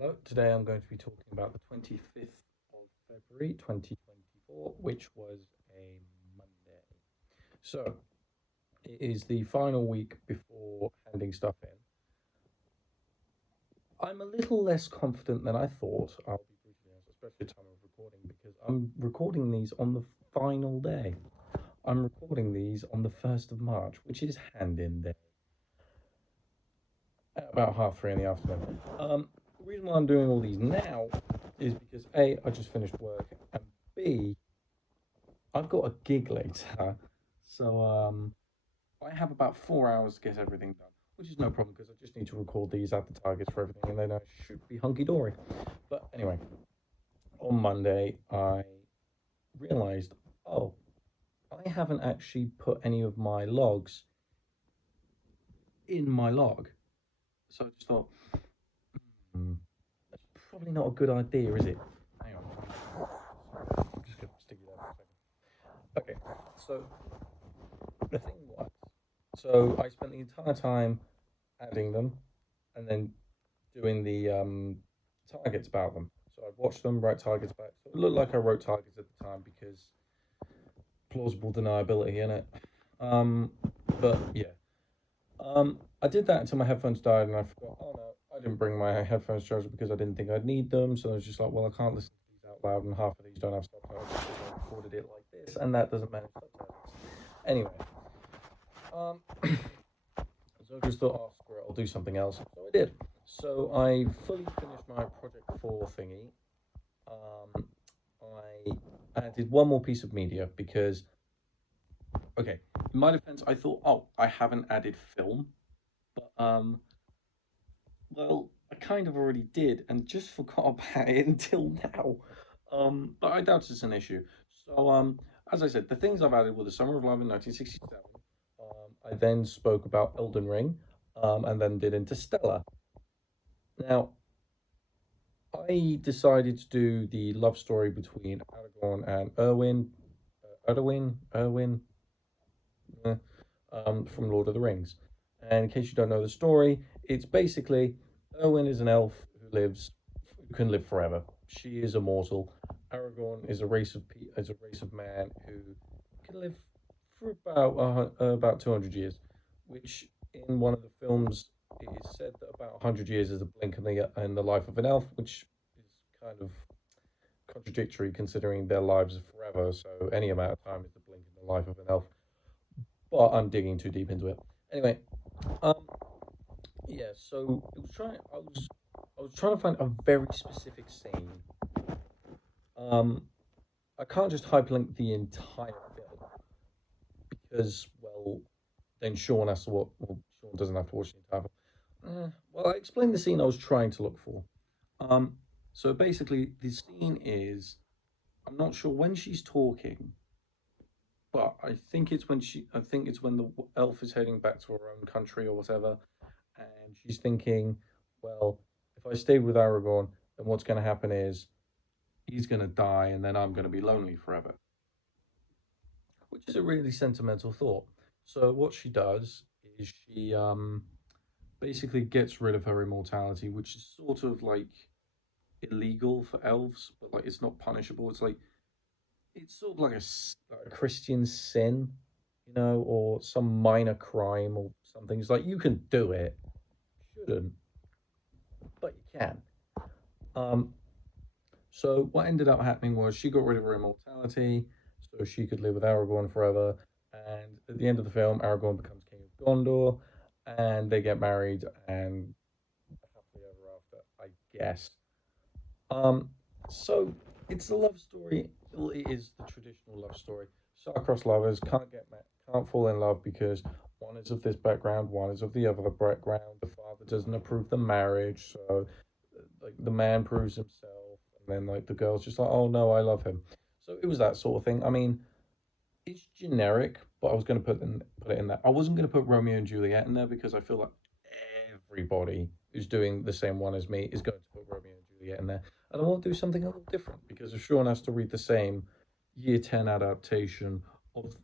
Hello, today I'm going to be talking about the 25th of February 2024, which was a Monday. So, it is the final week before handing stuff in. I'm a little less confident than I thought, I'll be brutally honest, especially at the time of recording, because I'm recording these on the final day. I'm recording these on the 1st of March, which is hand in day, at about half three in the afternoon. The reason why I'm doing all these now is because A, I just finished work, and B, I've got a gig later, so I have about 4 hours to get everything done, which is no problem because I just need to record these, add the targets for everything, and then I should be hunky dory. But anyway, on Monday, I realized, oh, I haven't actually put any of my logs in my log. So I just thought, that's probably not a good idea, is it? Hang on. I'm just going to stick you there for a second. Okay, so the thing was, so I spent the entire time adding them and then doing the targets about them. So I'd watch them, write targets back. So it looked like I wrote targets at the time because plausible deniability in it. Um, but yeah, I did that until my headphones died, and I forgot. Oh no, I didn't bring my headphones charger because I didn't think I'd need them. So I was just like, well, I can't listen to these out loud, and half of these don't have subtitles because I recorded it like this, and that doesn't manage subtitles. Anyway, um, so I just thought, oh, screw it, I'll do something else. So I did. So I fully finished my project four thingy. I added one more piece of media because, okay, in my defense, I thought, oh, I haven't added film, but well, I kind of already did and just forgot about it until now. But I doubt it's an issue. So, as I said, the things I've added were the Summer of Love in 1967. I then spoke about Elden Ring, and then did Interstellar. Now, I decided to do the love story between Aragorn and Erwin, eh, from Lord of the Rings. And in case you don't know the story, it's basically Erwin is an elf who can live forever. She is immortal. Aragorn is a race of man who can live for about 200 years, which in one of the films it is said that about 100 years is a blink in the life of an elf, which is kind of contradictory considering their lives are forever. So any amount of time is a blink in the life of an elf. But I'm digging too deep into it. Anyway, um, yeah. So it was trying. I was trying to find a very specific scene. Um, I can't just hyperlink the entire film because, well, then Sean has to watch. Well, Sean doesn't have to watch the entire film. Well, I explained the scene I was trying to look for. Um, so basically, the scene is I'm not sure when she's talking, but I think it's when the elf is heading back to her own country or whatever, and she's thinking, well, if I stay with Aragorn, then what's going to happen is he's going to die, and then I'm going to be lonely forever, which is a really sentimental thought. So what she does is she basically gets rid of her immortality, which is sort of like illegal for elves, but like it's not punishable. It's sort of like like a Christian sin, or some minor crime or something. It's like you can do it, shouldn't, but you can. Um, so what ended up happening was she got rid of her immortality, so she could live with Aragorn forever. And at the end of the film, Aragorn becomes king of Gondor, and they get married and happily ever after, I guess. Um, so it's a love story. Well, it is the traditional love story. Star-crossed lovers can't get met, can't fall in love because one is of this background, one is of the other background. The father doesn't approve the marriage, so like the man proves himself, and then like the girl's just like, oh no, I love him. So it was that sort of thing. I mean, it's generic, but I was going to put it in there. I wasn't going to put Romeo and Juliet in there because I feel like everybody who's doing the same one as me is going to put Romeo and Juliet in there, and I want to do something a little different because if Sean has to read the same Year 10 adaptation of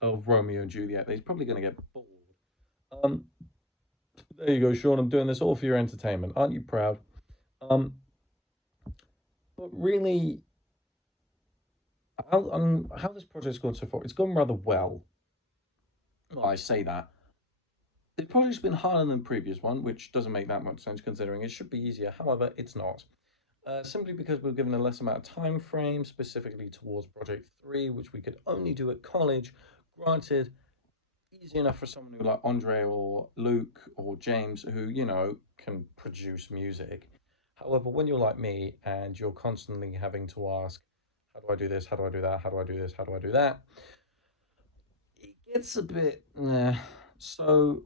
of Romeo and Juliet, he's probably going to get bored. Um, There you go, Sean. I'm doing this all for your entertainment. Aren't you proud? Um, but really, how this project's gone so far, it's gone rather well. Well, I say that. The project's been harder than the previous one, which doesn't make that much sense considering it should be easier. However, it's not. Simply because we are given a less amount of time frame, specifically towards Project 3, which we could only do at college. Granted, easy enough for someone who like Andre or Luke or James who, can produce music. However, when you're like me and you're constantly having to ask, how do I do this? How do I do that? How do I do this? How do I do that? It gets a bit. So,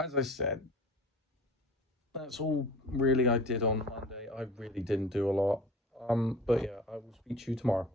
as I said, that's all really I did on Monday. I really didn't do a lot. But yeah, I will speak to you tomorrow.